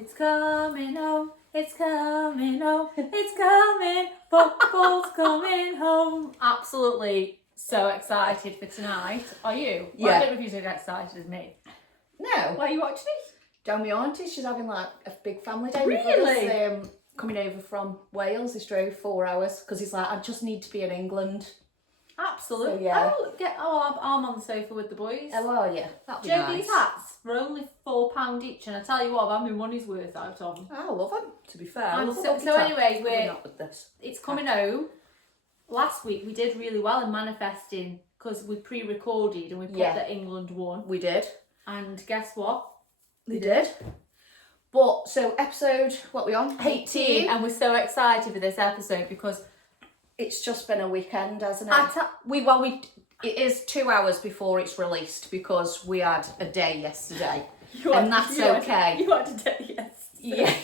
It's coming home, it's coming home, it's coming, football's coming home. Absolutely so excited for tonight. Are you? Yeah. Well, I don't know if you're as excited as me. No. Why are you watching it? Down my auntie, she's having like a big family day. Really? My brother's coming over from Wales. He drove 4 hours because he's like, I just need to be in England. Absolutely. So, yeah. I'm on the sofa with the boys. Oh, are you? That'd be Joe, nice. these hats were only £4 each, and I tell you what, I've had my money's worth out of them. I love them, to be fair. And I love a so good guitar. anyway, Probably not with this. It's coming home. Last week we did really well in manifesting because we pre-recorded and we put that England won. We did. And guess what? We did. But, so episode, what are we on? 18. And we're so excited for this episode because it's just been a weekend, hasn't it? It is 2 hours before it's released because we had a day yesterday. That's okay. You had a day yesterday. Yeah,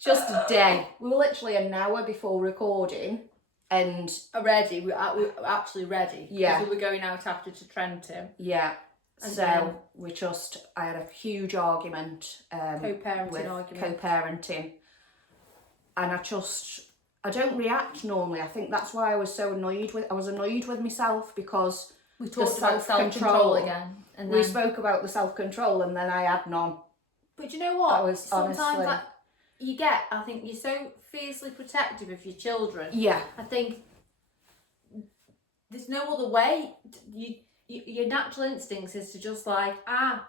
just a day. We were literally an hour before recording and... Ready. We were actually ready. Yeah. Because we were going out after to Trenton. Yeah. And so I had a huge argument co-parenting argument. Co-parenting. And I don't react normally. I think that's why I was so annoyed with myself because we talked about self-control again. And we spoke about the self-control and then I had none. But you know what? Sometimes I think you're so fiercely protective of your children. Yeah. I think there's no other way. Your natural instincts is to just like, I'm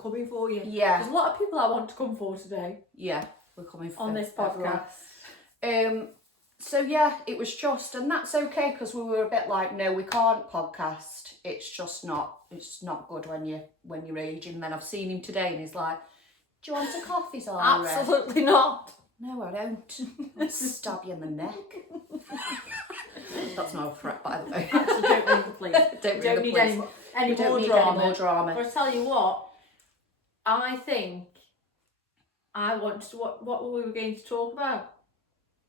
coming for you. Yeah. There's a lot of people I want to come for today. Yeah, we're coming for on this podcast. So yeah, it was just, and that's okay because we were a bit like, no, we can't podcast. It's not good when you're aging. And then I've seen him today and he's like, do you want a coffee, Zara? Absolutely not. No, I don't. I'll stab you in the neck. That's not a threat, by the way. Actually, don't ring the police. Don't need any more drama. But I tell you what, I think I want to. What were we going to talk about?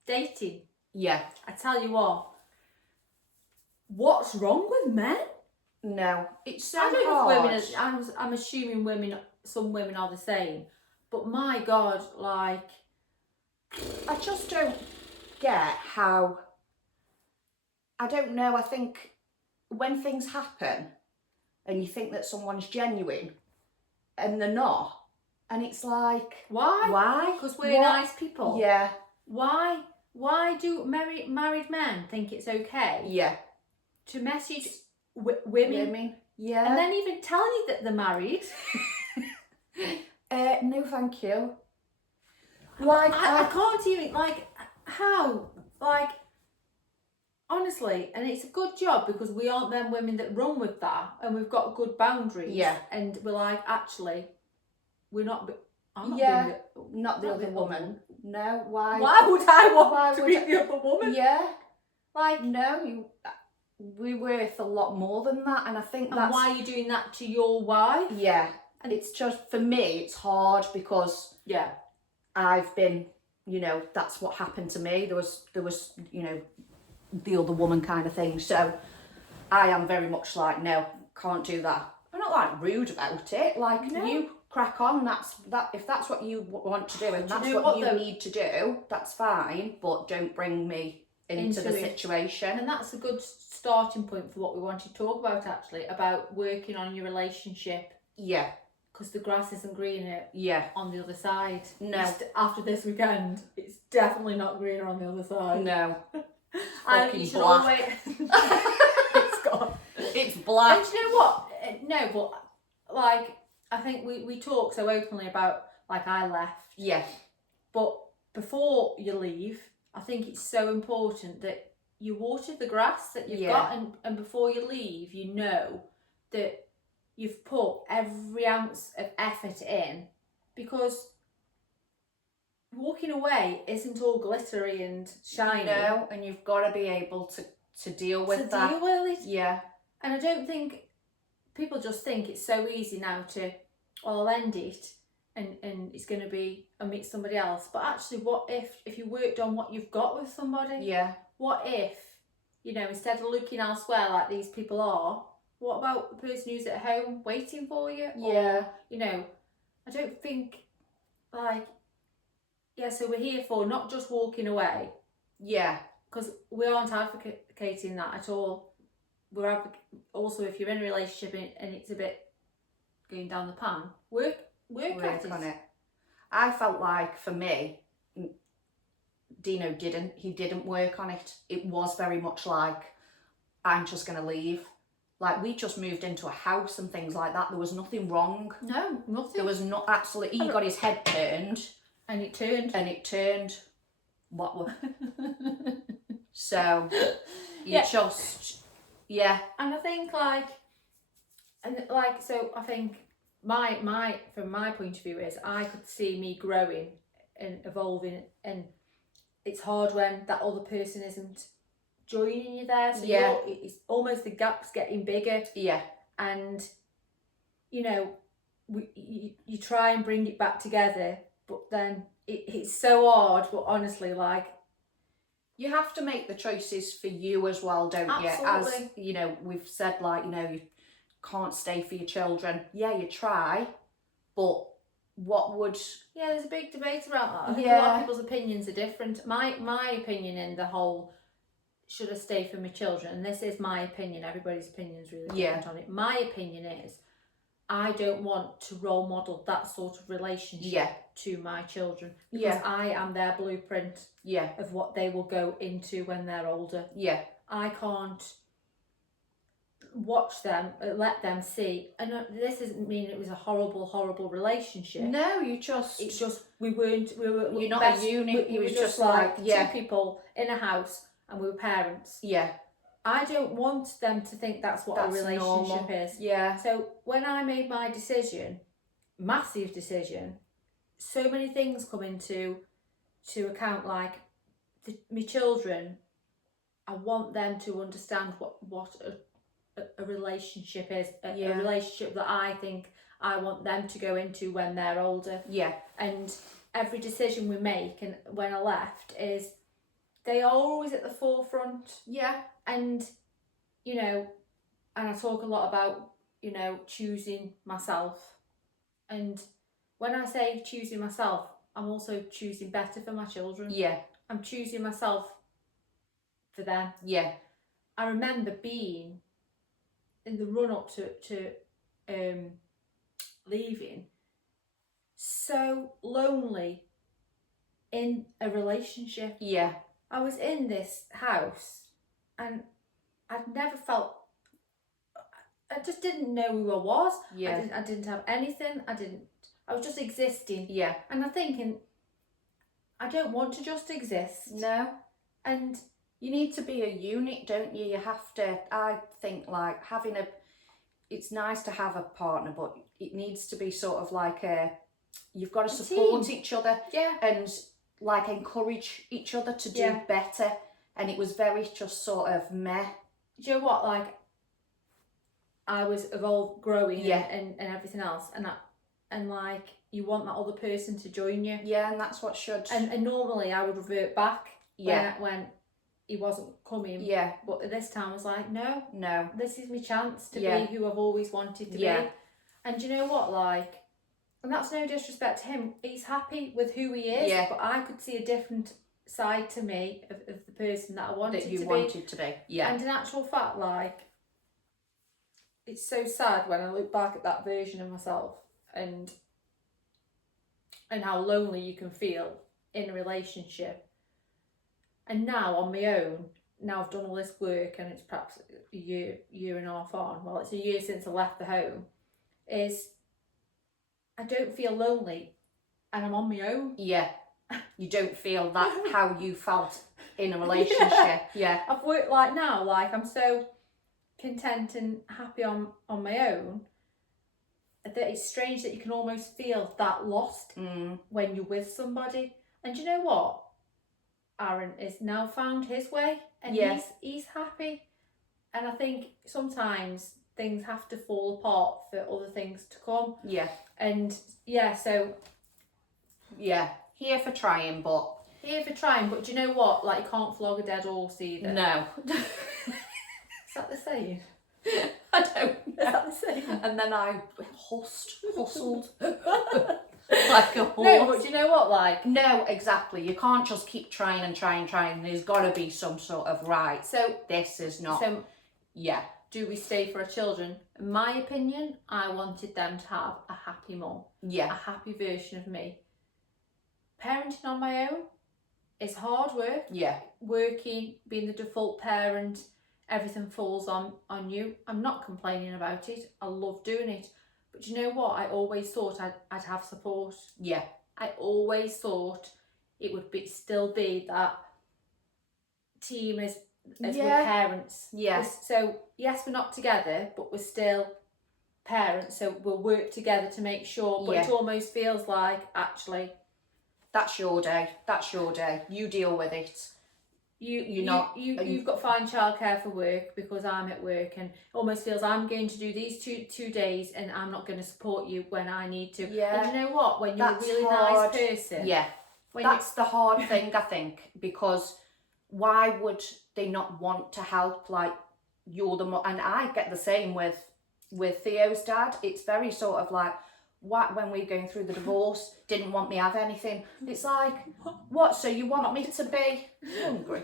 Dating. Yeah. I tell you what. What's wrong with men? No, it's so I don't hard. know if women. I'm assuming women. Some women are the same, but my God, like, I just don't get how. I don't know. I think when things happen, and you think that someone's genuine, and they're not, and it's like, why? Why? Because we're nice people. Yeah. Why? Why do married men think it's okay? Yeah. To message women. Yeah. And then even tell you that they're married. No, thank you. Like I can't even, like, how, like, honestly, and it's a good job because we aren't them women that run with that and we've got good boundaries. Yeah. And we're like, actually, we're not. I'm not being not the other woman. No, why? Why would I want to be the other woman? Yeah. Like, no, we're worth a lot more than that, and I think that's. And why are you doing that to your wife? Yeah, and it's just, for me, it's hard because I've been, that's what happened to me. There was, the other woman kind of thing. So I am very much like, no, can't do that. I'm not like rude about it. Like, you crack on. If that's what you want to do and that's what you need to do, that's fine. But don't bring me into the situation. And that's a good starting point for what we want to talk about, actually, about working on your relationship. Yeah. Because the grass isn't greener on the other side. No. After this weekend, it's definitely not greener on the other side. No. And you should always... It's gone. It's black. And do you know what? No, but, like, I think we talk so openly about, like, I left. Yeah. But before you leave, I think it's so important that you water the grass that you've got, and before you leave, you know that you've put every ounce of effort in, because walking away isn't all glittery and shiny. No, and you've got to be able to deal with that. Deal with it. Yeah. And I don't think people just think it's so easy now to, I'll end it and it's going to be, I'll meet somebody else. But actually, what if you worked on what you've got with somebody? Yeah. What if, instead of looking elsewhere like these people are, what about the person who's at home waiting for you? Yeah. Or, I don't think, like, Yeah, so we're here for not just walking away. Yeah. Because we aren't advocating that at all. We're also, if you're in a relationship and it's a bit going down the pan, work at on it. I felt like for me, Dino didn't work on it. It was very much like, I'm just going to leave. Like, we just moved into a house and things like that. There was nothing wrong. No, nothing. There was not absolutely. He got his head turned. And it turned. What were... So, yeah. And I think so I think from my point of view is I could see me growing and evolving, and it's hard when that other person isn't joining you there. So it's almost the gap's getting bigger. Yeah. And you try and bring it back together, but then it's so hard. But honestly, like, you have to make the choices for you as well, don't you? As we've said, like, you can't stay for your children. Yeah, you try, but what would... Yeah, there's a big debate around that. I think a lot of people's opinions are different. My opinion in the whole should I stay for my children, and this is my opinion, everybody's opinion is really different on it. My opinion is I don't want to role model that sort of relationship to my children, because I am their blueprint of what they will go into when they're older. Yeah. I can't watch them, let them see, and this doesn't mean it was a horrible relationship. No, it's just we were you're not best, a unit. You was just like two people in a house and we were parents. Yeah. I don't want them to think that's what a relationship normal. Is. Yeah. So when I made my decision, massive decision, so many things come into account, like my children. I want them to understand what a relationship is, a relationship that I think I want them to go into when they're older. Yeah. And every decision we make, and when I left, is they are always at the forefront. Yeah. And, and I talk a lot about, choosing myself. And when I say choosing myself, I'm also choosing better for my children. Yeah. I'm choosing myself for them. Yeah. I remember being in the run up to leaving, so lonely in a relationship. Yeah. I was in this house and I'd never felt, I just didn't know who I was. Yeah. I didn't have anything. I was just existing. Yeah. And I'm thinking, I don't want to just exist. No. And you need to be a unit, don't you? You have to, I think, like, it's nice to have a partner, but it needs to be sort of like you've got to support each other. Yeah. And like encourage each other to do better. And it was very just sort of meh. Do you know what? Like, I was growing and everything else. And like, you want that other person to join you. Yeah, and that's what should. And normally I would revert back when he wasn't coming. Yeah. But this time I was like, no, this is my chance to be who I've always wanted to be. And do you know what, like, and that's no disrespect to him, he's happy with who he is, but I could see a different side to me of the person that I wanted to be. Yeah. And in actual fact, like, it's so sad when I look back at that version of myself and how lonely you can feel in a relationship. And now on my own, now I've done all this work and it's perhaps a year and a half on, well, it's a year since I left the home, is I don't feel lonely and I'm on my own. Yeah. You don't feel that how you felt in a relationship. Yeah. I've worked I'm so content and happy on my own that it's strange that you can almost feel that lost when you're with somebody. And do you know what? Aaron has now found his way and he's happy. And I think sometimes things have to fall apart for other things to come. Yeah. And so here for trying, but do you know what? Like, you can't flog a dead horse either. No. Is that the saying? I don't know. Is that the saying? And then I hustled. like a horse. No, but do you know what? Like, no, exactly. You can't just keep trying and trying. There's got to be some sort of right. so This is not. so Yeah. do we stay for our children? In my opinion, I wanted them to have a happy mum, a Yeah. happy version of me. Parenting on my own is hard work. Yeah. Working, being the default parent, everything falls on you. I'm not complaining about it. I love doing it. But do you know what? I always thought I'd have support. Yeah. I always thought it would still be that team as with parents. Yeah. So yes, we're not together, but we're still parents. So we'll work together to make sure. But it almost feels like actually, that's your day. That's your day. You deal with it. You've got to find childcare for work because I'm at work, and it almost feels I'm going to do these two days, and I'm not going to support you when I need to. Yeah. And you know what? When you're That's a really hard. nice person, Yeah. That's the hard thing, I think, because why would they not want to help? Like, you're the and I get the same with Theo's dad. It's very sort of like, what, when we're going through the divorce, didn't want me to have anything. It's like, what? So you want me to be hungry?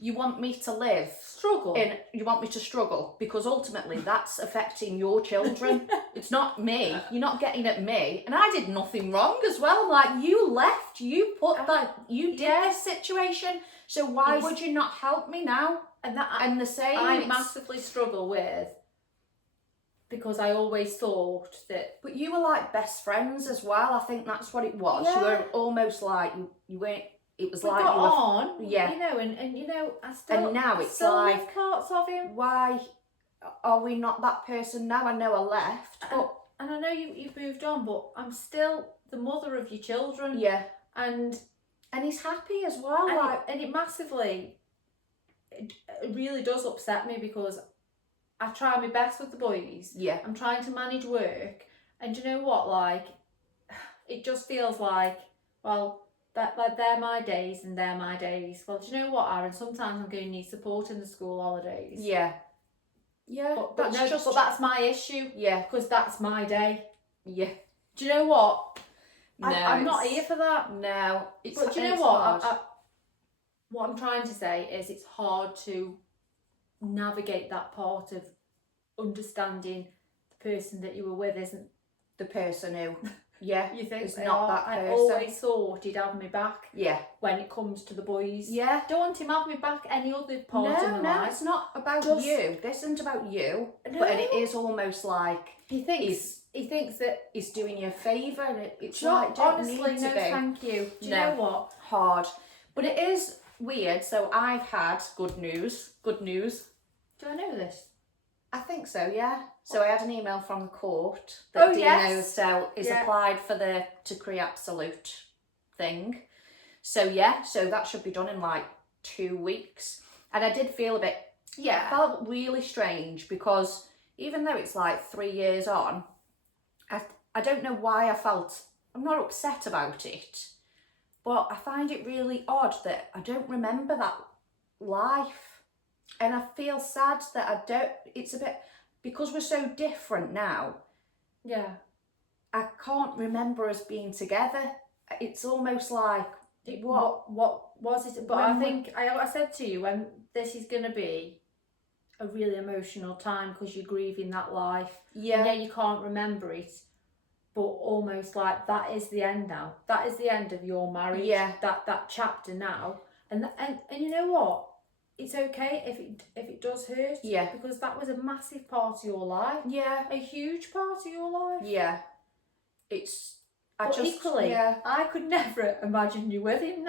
You want me to live? struggle. You want me to struggle? Because ultimately that's affecting your children. It's not me. You're not getting at me. And I did nothing wrong as well. Like, you left, you put that, you did this situation. So why would you not help me now? And the same. I massively struggle with, because I always thought that. But you were like best friends as well. I think that's what it was. Yeah. You were almost like you weren't. It was We like got you were. on, Yeah. you know, and you know, I still. And now I it's still like, love parts of him. why are we not that person now? I know I left, but and I know you've moved on, but I'm still the mother of your children. yeah, and he's happy as well. And it massively, it really does upset me, because I try my best with the boys. Yeah. I'm trying to manage work, and you know what? Like, it just feels like, well, that like they're my days and they're my days. Well, do you know what, Aaron? Sometimes I'm going to need support in the school holidays. Yeah. Yeah. But that's my issue. Yeah. Because that's my day. Yeah. Do you know what? No, I'm not here for that. No. But do you know what? What I'm trying to say is it's hard to navigate that part of understanding the person that you were with isn't the person who. Yeah. You think it's they not are. that person. I always thought he'd have me back. Yeah. When it comes to the boys. Yeah. Don't want him to have me back any other part of my life. No, it's not about you. This isn't about you. No. But it is almost like he thinks that he's doing you a favour, and it's not, like, don't honestly, need to no, be. thank you. Do you know what? Hard. But it is weird. So I've had good news. Good news. Do I know this? I think so, yeah. So I had an email from the court that Dino so is applied for the Decree Absolute thing. So yeah, so that should be done in like 2 weeks. And I did feel a bit, I felt really strange, because even though it's like 3 years on, I don't know why I'm not upset about it, but I find it really odd that I don't remember that life. And I feel sad that it's a bit, because we're so different now. Yeah. I can't remember us being together. It's almost like, what was it? But I think, I said to you, when this is going to be a really emotional time, because you're grieving that life. Yeah. And you can't remember it. But almost like that is the end now. That is the end of your marriage. Yeah. That chapter now. And you know what? It's okay if it does hurt. Yeah. Because that was a massive part of your life. Yeah. A huge part of your life. Yeah. Equally, I could never imagine you with him.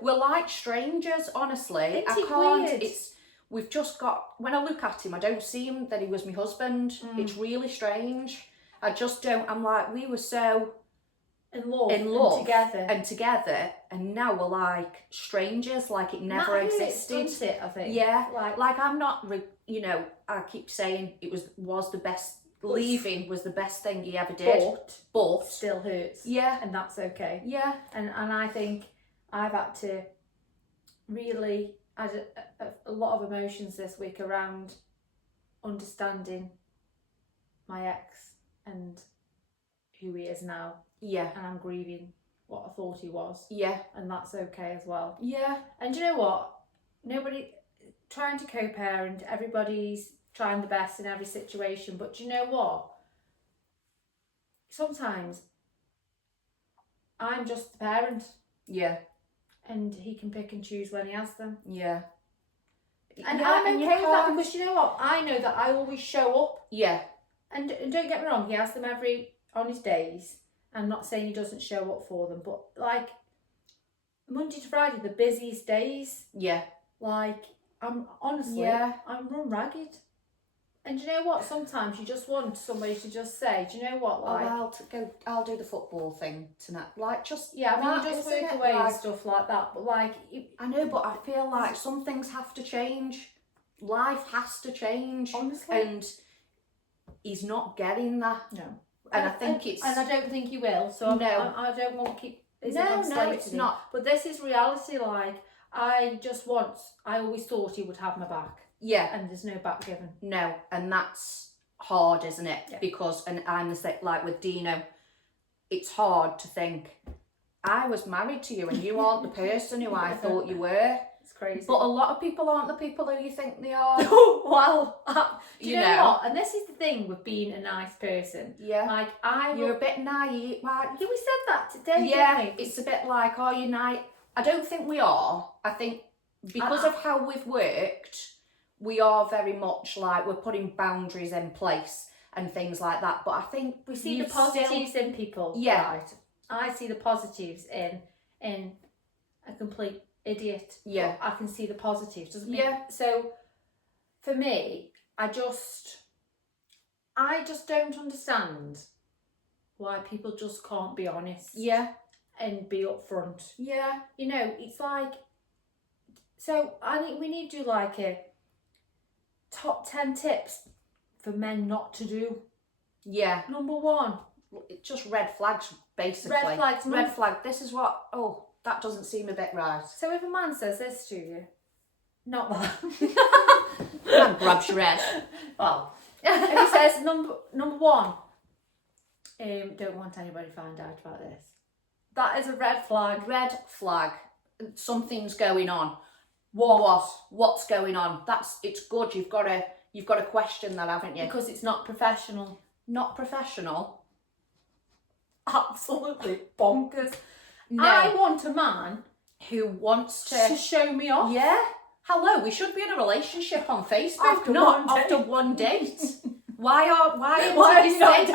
We're like strangers, honestly. I can't. Weird? We've just got. When I look at him, I don't see him that he was my husband. It's really strange. I just don't. I'm like, we were so in love, and together, and now we're like strangers, like it never existed. It, I think. Yeah, like I'm not. I keep saying it was the best. Leaving was the best thing he ever did, but still hurts. Yeah, and that's okay. Yeah, and I think I've had to really add a lot of emotions this week around understanding my ex and who he is now, Yeah. and I'm grieving what I thought he was. Yeah. And that's okay as well. Yeah. And do you know what? Nobody trying to co-parent, everybody's trying the best in every situation, but do you know what? Sometimes I'm just the parent. Yeah. And he can pick and choose when he has them. Yeah. And yeah, I'm okay with that, because you know what? I know that I always show up. Yeah. And don't get me wrong, he has them on his days. I'm not saying he doesn't show up for them, but like Monday to Friday, the busiest days. Yeah. Like, I'm honestly, Yeah. I'm run ragged. And do you know what? Sometimes you just want somebody to just say, do you know what? Like, I'll do the football thing tonight. Like, just yeah, I mean, that, you just isn't work it? away Like, and stuff like that. But like, I know, but I feel like some things have to change. Life has to change. honestly, And he's not getting that. no. And I think it's... And I don't think he will. So No. I don't want to keep... No, it's not. But this is reality. Like, I always thought he would have my back. Yeah. And there's no back given. No, and that's hard, isn't it? Yeah. Because, and I'm the same, like with Dino, it's hard to think, I was married to you and you aren't the person who I thought you were. It's crazy. But a lot of people aren't the people who you think they are. Well, do you know what? And this is the thing with being a nice person. Yeah. Like, You're a bit naive. Like, yeah, we said that today, yeah, didn't we? it's a bit like, are you nice? I don't think we are. I think because of how we've worked, we are very much like, we're putting boundaries in place and things like that. But I think we see the positives in people. Yeah. Right? I see the positives in a complete idiot. Yeah. But I can see the positives, doesn't it? Yeah. So for me, I just don't understand why people just can't be honest. Yeah. And be upfront. Yeah. You know, it's like, so we need to do like a top 10 tips for men not to do. Yeah. Number 1. It's just red flags, basically. Red flags. Red flag. This is what, that doesn't seem a bit right. So if a man says this to you, not that. Man grabs your head. Well, if he says number 1, don't want anybody to find out about this. That is a red flag. Red flag. Something's going on. What? What's going on? It's good. You've got to question that, haven't you? Because it's not professional. Not professional. Absolutely bonkers. No. I want a man who wants to show me off. Yeah. Hello, we should be in a relationship on Facebook, After not one after one date. Why are you not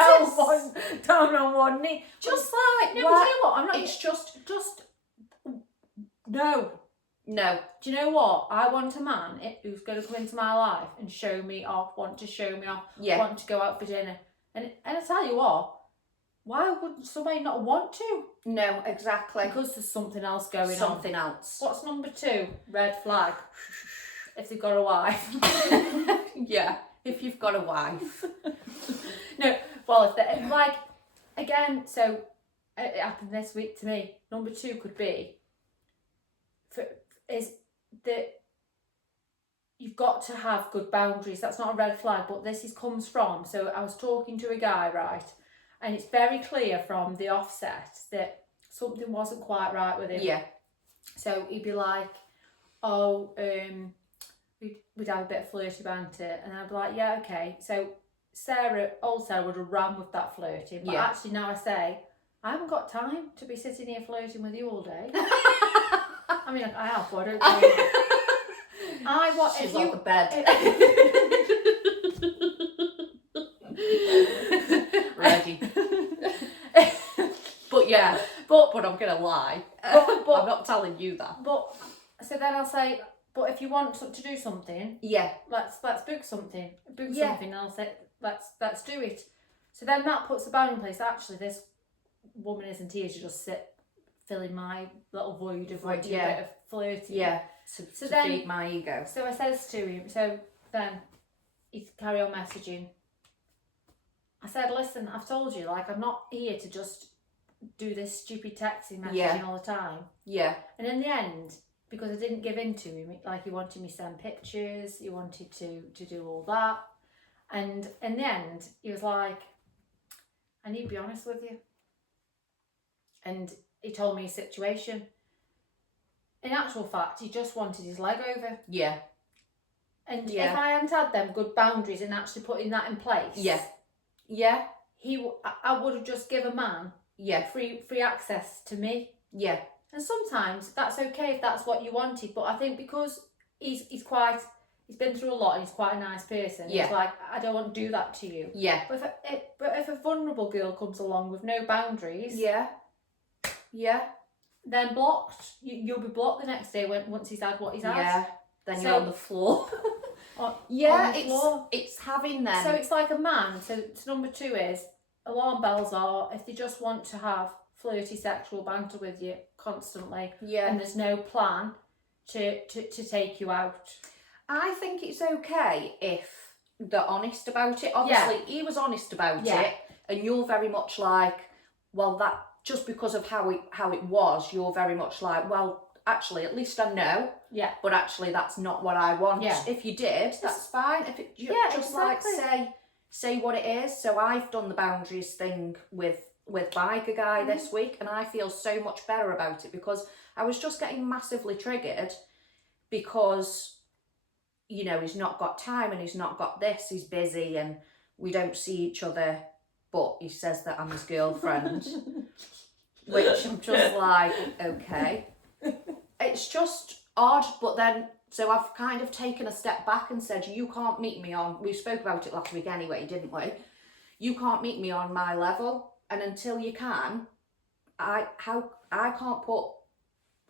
down on one knee? Just like, no, but you know what? I'm not. It's just no. No. Do you know what? I want a man who's going to come into my life and show me off, want to show me off, Yeah. want to go out for dinner. And I tell you what, why would somebody not want to? No, exactly. Because there's something else going on. Something else. What's number 2? Red flag. If they've got a wife. Yeah. If you've got a wife. No, well, if they're like, again, so it happened this week to me. Number 2 could be, is that you've got to have good boundaries. That's not a red flag, but comes from, so I was talking to a guy, right, and it's very clear from the offset that something wasn't quite right with him. Yeah. So he'd be like, we'd have a bit of flirty banter, and I'd be like, yeah, okay. So old Sarah would have ran with that flirting, but actually now I say, I haven't got time to be sitting here flirting with you all day. I mean, I have, but I don't know. She's on the bed. Ready. But yeah, but I'm gonna lie. But I'm not telling you that. But so then I'll say, but if you want to do something, yeah, let's book something. Yeah. Something, and I'll say, let's do it. So then that puts the boundary in place. Actually, this woman isn't here to just sit filling my little void of wanting a bit of flirting. Yeah. To then, feed my ego. So I says to him, so then he'd carry on messaging. I said, listen, I've told you, like, I'm not here to just do this stupid texting messaging all the time. Yeah. And in the end, because I didn't give in to him, like, he wanted me to send pictures, he wanted to do all that. And in the end, he was like, and he'd be honest with you. And he told me his situation. In actual fact, he just wanted his leg over. Yeah. And if I hadn't had them good boundaries and actually putting that in place, I would have just given a man free access to me. Yeah. And sometimes that's okay if that's what you wanted, but I think because he's been through a lot and he's quite a nice person. Yeah. He's like, I don't want to do that to you. Yeah. But if a vulnerable girl comes along with no boundaries, then blocked. You'll be blocked the next day once he's had what he's had. Yeah. Then you're on the floor. It's having them. So it's like a man. So number 2 is alarm bells are if they just want to have flirty sexual banter with you constantly. Yeah. And there's no plan to take you out. I think it's okay if they're honest about it. Obviously, he was honest about it, and you're very much like, well, that just because of how it was, you're very much like, well, actually, at least I know. Yeah. But actually, that's not what I want. Yeah. If you did, that's fine. If it just exactly. Like say what it is. So I've done the boundaries thing with Biker Guy this week, and I feel so much better about it because I was just getting massively triggered because, you know, he's not got time and he's not got this, he's busy and we don't see each other, but he says that I'm his girlfriend, which I'm just like, okay. It's just odd, but then, so I've kind of taken a step back and said, you can't meet me on, we spoke about it last week anyway, didn't we? You can't meet me on my level, and until you can, I can't put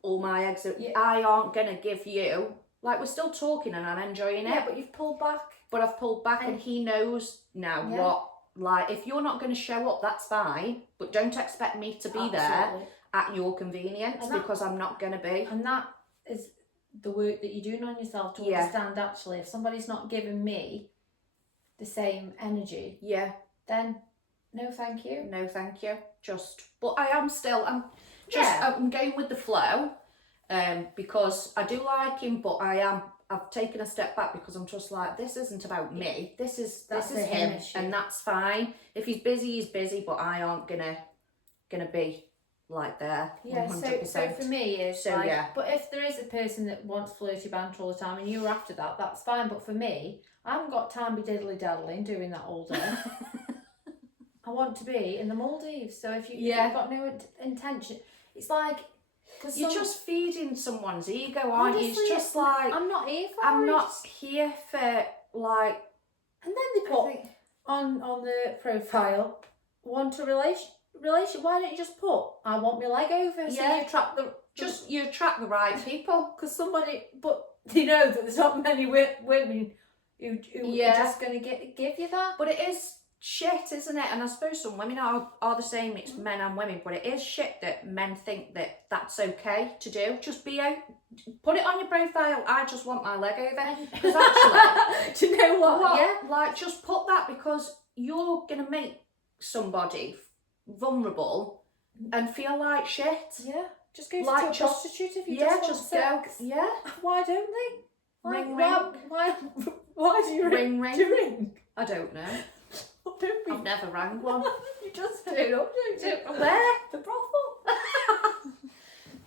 all my eggs, I aren't going to give you, like, we're still talking and I'm enjoying it. Yeah, but you've pulled back. But I've pulled back and he knows now what, like, if you're not going to show up, that's fine, but don't expect me to be there at your convenience because I'm not going to be. And that is the work that you're doing on yourself to understand, actually, if somebody's not giving me the same energy, then no thank you. No thank you. But I'm going with the flow. Because I do like him, but I've taken a step back because I'm just like, this isn't about me. This is him, and that's fine. If he's busy, but I aren't gonna be like there. Yeah. 100%. So for me, it's But if there is a person that wants flirty banter all the time, and you're after that, that's fine. But for me, I haven't got time to be diddly daddling doing that all day. I want to be in the Maldives. So if you've got no intention, it's like. You're just feeding someone's ego, aren't you? It's just like, I'm not here for I'm not here for, like... And then they put on the profile, want a relation. Why don't you just put, I want my leg over? So you attract you attract the right people. Because but you know that there's not many women who are just going to give you that. But it is shit, isn't it? And I suppose some women are the same. It's men and women, but it is shit that men think that that's okay to do. Just be out, put it on your profile. I just want my leg over. Because actually, do you know what? Yeah, like just put that, because you're gonna make somebody vulnerable and feel like shit. Yeah, just go to a prostitute if you just want sex. Yeah. Why don't they? Ring. Why do you ring? Ring. Do you ring? I don't know. I've never rang one. You just turn up, don't you? Where? The brothel.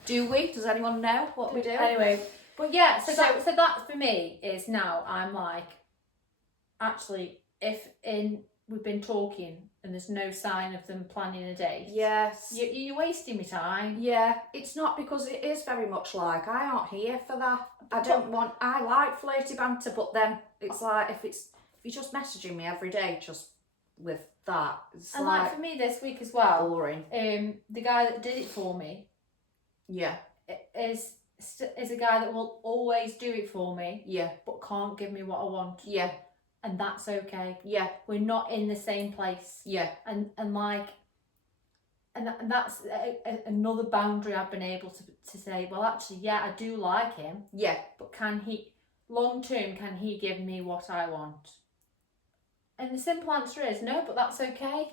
Do we? Does anyone know what we do? Anyway, but yeah, so that for me is now, I'm like, actually, we've been talking and there's no sign of them planning a date. Yes. You're wasting my time. Yeah, it's not, because it is very much like, I aren't here for that. I like flirty banter, but then it's like, if you're just messaging me every day, just with that, it's and like for me this week as well, boring. The guy that did it for me, is a guy that will always do it for me, but can't give me what I want, and that's okay. We're not in the same place, and that's another boundary I've been able to say, well, actually, I do like him, but can he long term, can he give me what I want? And the simple answer is no, but that's okay.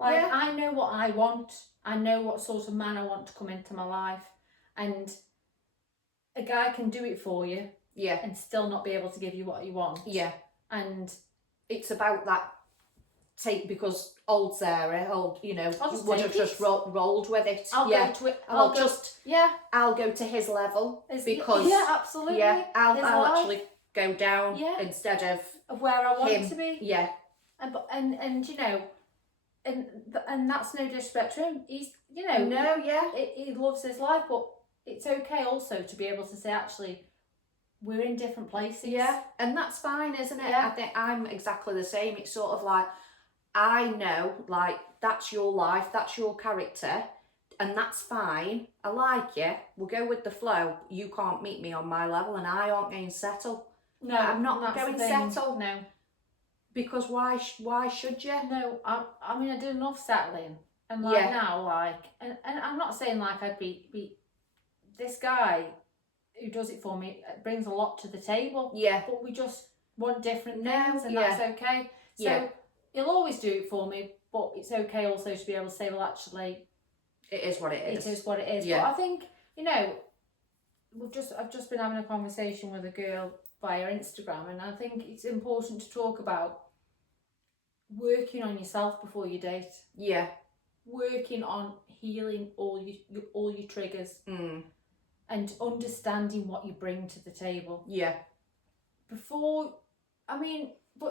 I know what I want. I know what sort of man I want to come into my life. And a guy can do it for you. And still not be able to give you what you want. And it's about that because old Sarah, would have just rolled with it. I'll go to it. I'll go to his level because absolutely. Yeah, I'll actually go down instead of where I want him. to be. Yeah, and that's no disrespect to him. He's he loves his life, but it's okay also to be able to say, actually, we're in different places. Yeah, and that's fine, isn't it? Yeah. I think I'm exactly the same. It's sort of like, I know, like, that's your life, that's your character, and that's fine. I like you. We'll go with the flow. You can't meet me on my level, and I aren't going to settle. No, I'm not going to settle. No. Because why should you? No, I mean, I did enough settling. And now, and I'm not saying like I'd be this guy who does it for me brings a lot to the table. Yeah. But we just want different things, and that's okay. So he'll always do it for me, but it's okay also to be able to say, well, actually, it is what it is. It is what it is. Yeah. But I think, I've just been having a conversation with a girl via Instagram, and I think it's important to talk about working on yourself before you date. Yeah. Working on healing all your triggers. And understanding what you bring to the table. Yeah. But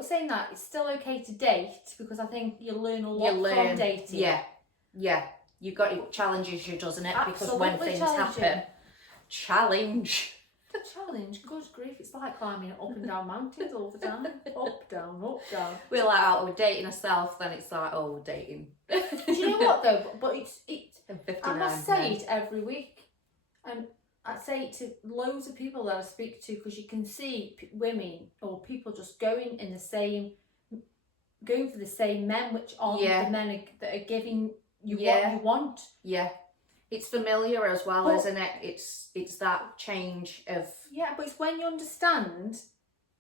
saying that, it's still okay to date, because I think you learn a lot from dating. Yeah. Yeah. It challenges you, doesn't it? Absolutely, because when things happen, challenge. Challenge, good grief, it's like climbing up and down mountains all the time. Up, down, up, down. We're like, we're dating ourselves, then it's like, we're dating. Do you know what though? But it's I 59 must say it every week, and I say it to loads of people that I speak to, because you can see women or people just going for the same men, which aren't the men that are giving you what you want. Yeah. It's familiar as well, isn't it? It's that change of... Yeah, but it's when you understand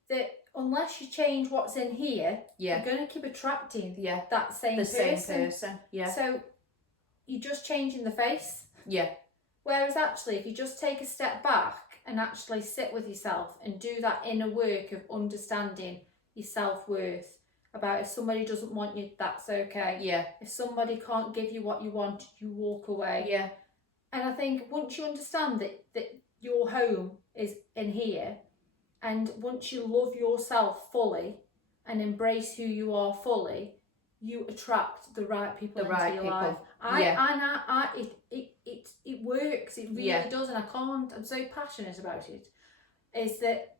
that unless you change what's in here, you're going to keep attracting that same person. Yeah. So you're just changing the face. Yeah. Whereas actually, if you just take a step back and actually sit with yourself and do that inner work of understanding your self-worth, about if somebody doesn't want you, that's okay. Yeah. If somebody can't give you what you want, you walk away. Yeah. And I think once you understand that your home is in here, and once you love yourself fully and embrace who you are fully, you attract the right people into your life. It works. It really does, and I'm so passionate about it. Is that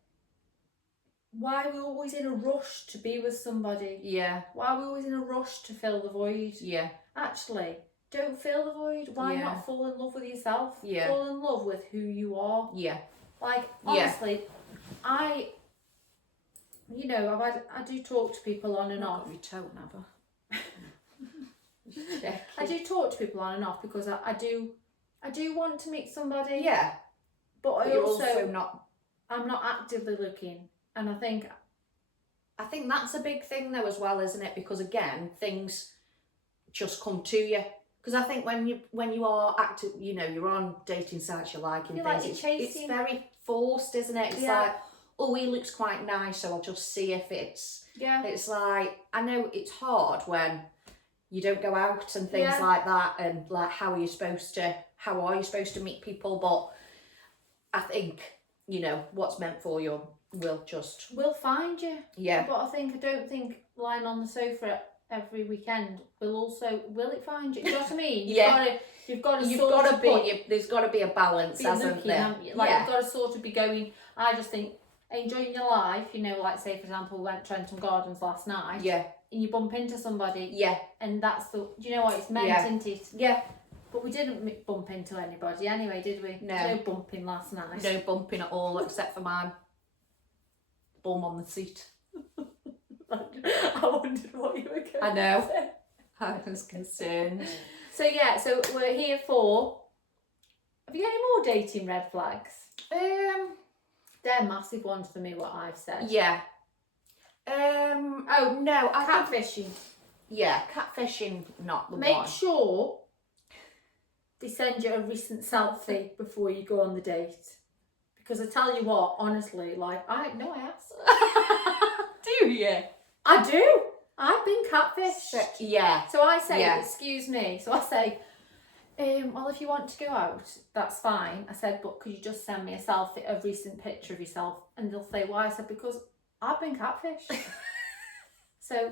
why we're always in a rush to be with somebody? Yeah. Why we're always in a rush to fill the void? Yeah. Actually, don't fill the void. Why not fall in love with yourself? Yeah. Fall in love with who you are. Yeah. Like, honestly, I do talk to people on and off. You don't, never. I do talk to people on and off because I do want to meet somebody. Yeah. But I also not. I'm not actively looking, and I think that's a big thing though as well, isn't it? Because again, things just come to you. Because I think when you are active, you're on dating sites, you're liking things. Like it's very forced, isn't it? It's like, oh, he looks quite nice, so I'll just see if it's. Yeah. It's like, I know it's hard when you don't go out and things like that, and like how are you supposed to meet people? But I think what's meant for you will find you. Yeah. But I don't think lying on the sofa every weekend will it find you? Do you know what I mean? You've got to there's got to be a balance, hasn't there? You've got to sort of be going. I just think enjoying your life. Like say for example, we went to Trenton Gardens last night. Yeah. And you bump into somebody. Yeah. And that's do you know what it's meant, isn't it? Yeah. But we didn't bump into anybody anyway, did we? No. No bumping last night. No bumping at all, except for my bum on the seat. I wondered what you were going to say. I know. I was concerned. So we're here for... Have you got any more dating red flags? They're massive ones for me, what I've said. Yeah. Oh, no. Catfishing. Catfishing, not the one. Make sure they send you a recent selfie before you go on the date. Because I tell you what, honestly, I ask. Do you? I I've been catfished. Yeah. So I say, excuse me. So I say, well, if you want to go out, that's fine. I said, but could you just send me a recent picture of yourself? And they'll say, why? I said, because I've been catfished. So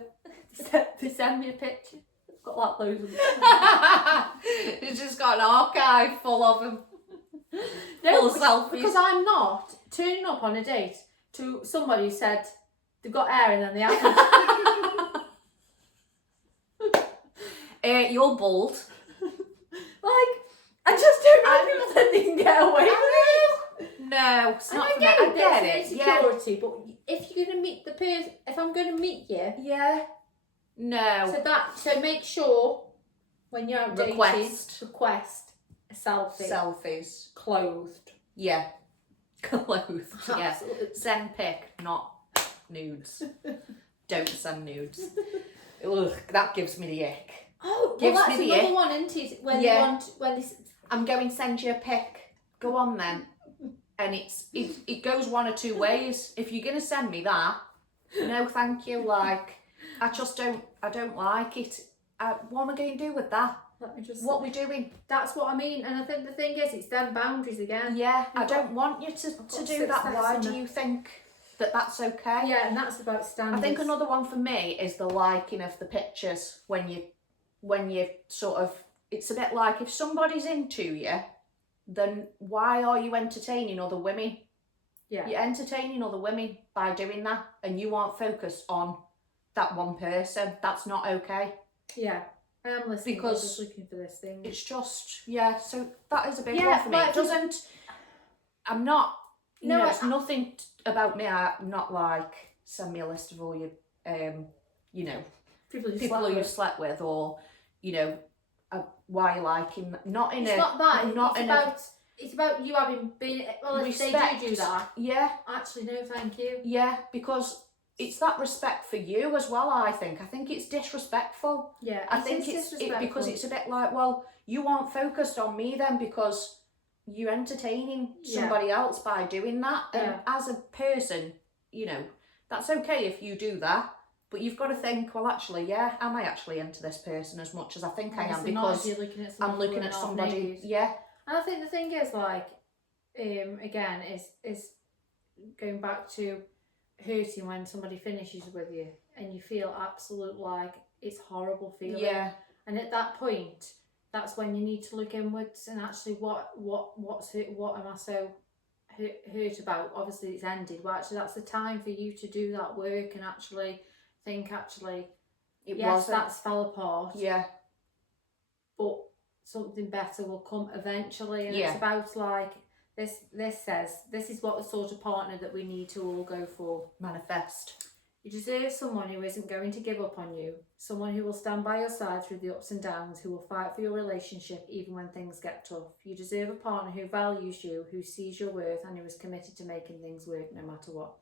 they send me a picture. I've got like loads of them. It's just got an archive full of them. No, selfies. Because I'm not turning up on a date to somebody who said they've got hair and then they haven't. You're bald. Like, I just don't know people that they can get away with it. No, it's not for me. I get it. Security, but if you're gonna meet the person, if I'm gonna meet you, no. So make sure when you're out dating, request a selfie. Selfies. Clothed. Yeah. Clothed. Yeah. Absolutely. Send pic, not nudes. Don't send nudes. Ugh, that gives me the ick. Oh, well, that's another one, isn't it? When I'm going to send you a pic. Go on then. And it goes one or two ways. If you're gonna send me that, no, thank you. Like, I don't like it. What am I going to do with that? What are we doing? That's what I mean. And I think the thing is, it's them boundaries again. Yeah, I don't want you to do that. Why do you think that that's okay? Yeah, and that's about standards. I think another one for me is the liking of the pictures when you sort of, it's a bit like if somebody's into you, then why are you entertaining other women? Yeah. You're entertaining other women by doing that, and you aren't focused on that one person. That's not okay. Yeah. I am listening because I'm just looking for this thing. It's just, so that is a big one for me. It doesn't, I'm not, it's nothing about me. I'm not like, send me a list of all your, people who you've slept with, or, why you liking, not in it's a... It's not that, not it's in about... It's about you having been... Well, if respect. they do that... Yeah. Actually, no, thank you. Yeah, because it's that respect for you as well, I think. I think it's disrespectful. Yeah, I think it's because it's a bit like, well, you aren't focused on me then because you're entertaining somebody else by doing that. And as a person, that's okay if you do that. But you've got to think, well, actually, am I actually into this person as much as I think I am? Because I'm looking at somebody, And I think the thing is, like, again, is going back to hurting when somebody finishes with you and you feel absolute, like, it's horrible feeling. Yeah. And at that point, that's when you need to look inwards and actually what am I so hurt about? Obviously, it's ended, but actually that's the time for you to do that work and actually think, that's fell apart. Yeah. But something better will come eventually, and it's about like this says this is what the sort of partner that we need to all go for. Manifest. You deserve someone who isn't going to give up on you, someone who will stand by your side through the ups and downs, who will fight for your relationship even when things get tough. You deserve a partner who values you, who sees your worth, and who is committed to making things work no matter what.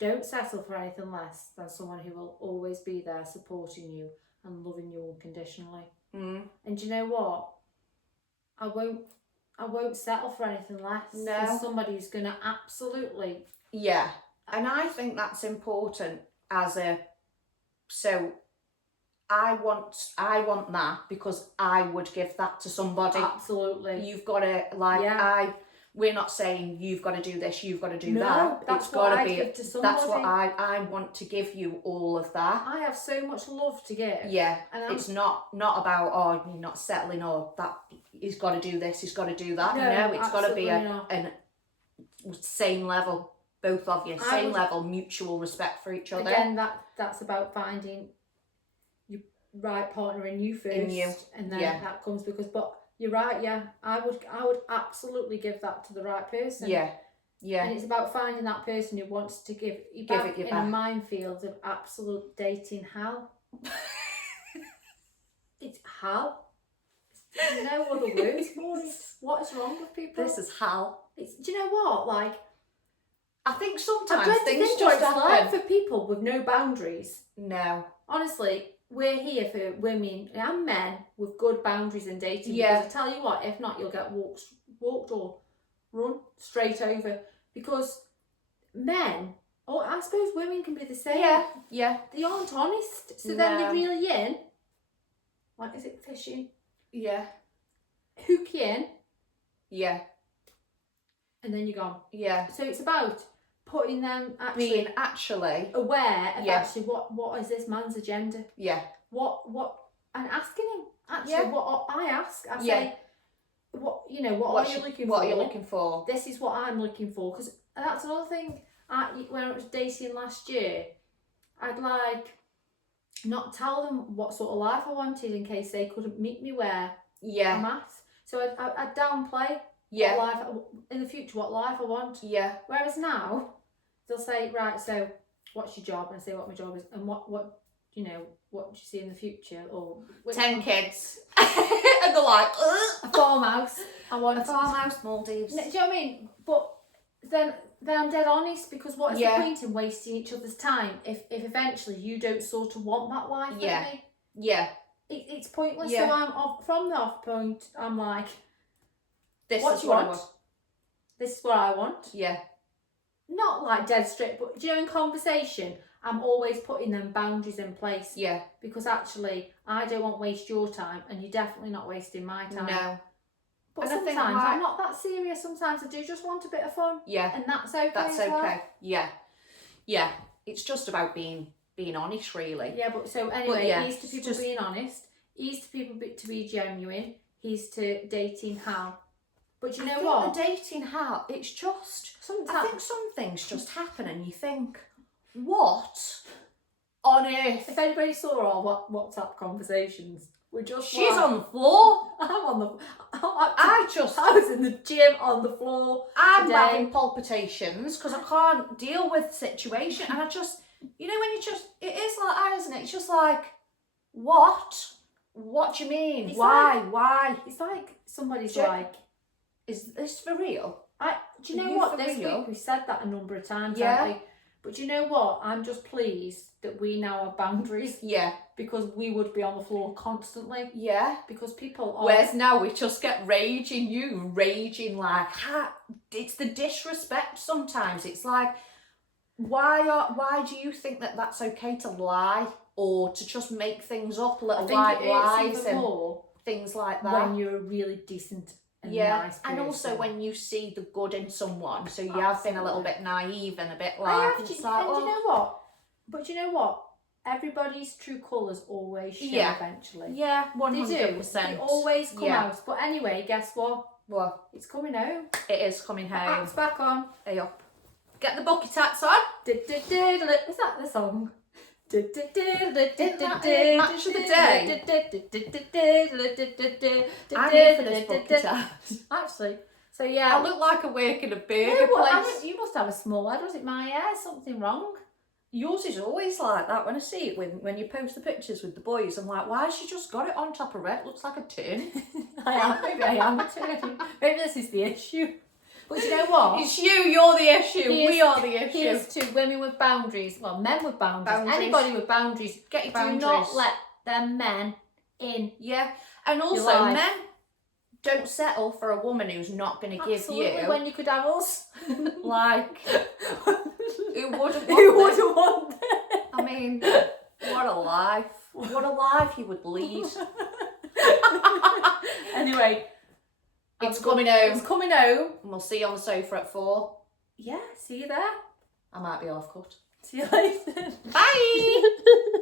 Don't settle for anything less than someone who will always be there supporting you and loving you unconditionally. And do you know what? I won't settle for anything less than somebody who's going to absolutely... Yeah, and I think that's important so I want that because I would give that to somebody. Absolutely. You've got to, we're not saying you've got to do this, you've got to do that. That's what I give to somebody. That's what I want to give you all of that. I have so much love to give. Yeah, and it's not about, you're not settling, or that he's got to do this, he's got to do that. No, it's got to be a same level, both of you, same level, mutual respect for each other. Again, that's about finding your right partner in you first, and then that comes but you're right, I would absolutely give that to the right person. Yeah. And it's about finding that person who wants to give it back in a minefield of absolute dating hell. It's hell. There's no other word for it. What is wrong with people? This is hell. Do you know what? Like, I think sometimes things just happen. Like for people with no boundaries. No. Honestly, we're here for women and men with good boundaries in dating. Because I tell you what, if not, you'll get walked or run straight over. Because men Oh, I suppose women can be the same. Yeah. They aren't honest, so then they No. reel you in. Like, is it fishing? Yeah. Hook you in, Yeah. and then you're gone. Yeah. So it's about putting them Being actually. aware of Yeah. actually what is this man's agenda? Yeah. What and asking him actually Yeah. what I ask. I Yeah. say, what are you looking for? What are you looking for? This is what I'm looking for, because that's another thing. When I was dating last year, I'd like not tell them what sort of life I wanted in case they couldn't meet me where Yeah. I'm at. So I'd downplay Yeah. what life in the future, what life I want. Yeah. Whereas now, they'll say, right, so what's your job? And I say what my job is, and what do you see in the future? Or 10 kids. And they're like, ugh. a farmhouse. I want A farmhouse, Maldives. Do you know what I mean? But then I'm dead honest, because what is the point in wasting each other's time if eventually you don't sort of want that life? Yeah. With me? Yeah. It's pointless. Yeah. So I'm from the off point. I'm like, This what is do you what I want? want. This is what I want. Yeah. Not like dead straight, but in conversation, I'm always putting them boundaries in place. Yeah. Because actually, I don't want to waste your time, and you're definitely not wasting my time. No. But And I think sometimes I'm not that serious. Sometimes I do just want a bit of fun. Yeah. And that's okay. That's as well. okay. Yeah. Yeah. It's just about being honest, really. Yeah, but so anyway, yeah, he's to people being honest. He's to people to be genuine. He's to dating how. But you know what? The dating how, it's just, Sometimes I think some things just happen and you think, what on earth? if anybody saw our WhatsApp conversations, we're just She's like, on the floor. I'm on the. I was in the gym on the floor. I'm today. having palpitations because I can't deal with the situation. And I just, when you just, it is like that, isn't it? It's just like, what? What do you mean? It's Why? It's like somebody's Do you- like, Is this for real? do you know Are you what? for This real? week we said that a number of times, Yeah. haven't we? But do you know what? I'm just pleased that we now have boundaries, Yeah. because we would be on the floor constantly. Yeah. Because people are. Whereas now we just get raging, like, it's the disrespect sometimes. It's like, why do you think that that's okay to lie or to just make things up, little white lies even and more things like that? when you're a really decent and nice person. And also when you see the good in someone, so you have been a little bit naive and a bit like, I have, it's and like, do you know what? But do you know what? Everybody's true colours always show eventually. yeah, 100%. They do. They always come Yeah. out. But anyway, guess what? Well, It's coming home. it is coming home. Hats back on. Hey up. Get the bucket hats on. Is that the song? Match of the day? I'm here for this bucket hat. Actually, so yeah. I look like I work in a burger Yeah, well, place. you must have a small head. Was it my hair? Something wrong? Yours is always like that. When I see it, when you post the pictures with the boys, I'm like, why has she just got it on top of red? Looks like a tin. Maybe I am too. Maybe this is the issue. But you know what? It's you. You're the issue. We are the issue. Here's to women with boundaries. Well, men with boundaries. Anybody with boundaries. Get your Do boundaries. not let them men in. Yeah, and also life. men don't settle for a woman who's not going to give Absolutely, you when you could have us. like who wouldn't want Who them? wouldn't want them? I mean, what a life! What a life you would lead. Anyway, It's coming home. It's coming home. And we'll see you on the sofa at 4. Yeah, see you there. I might be half cut. See you later. Bye.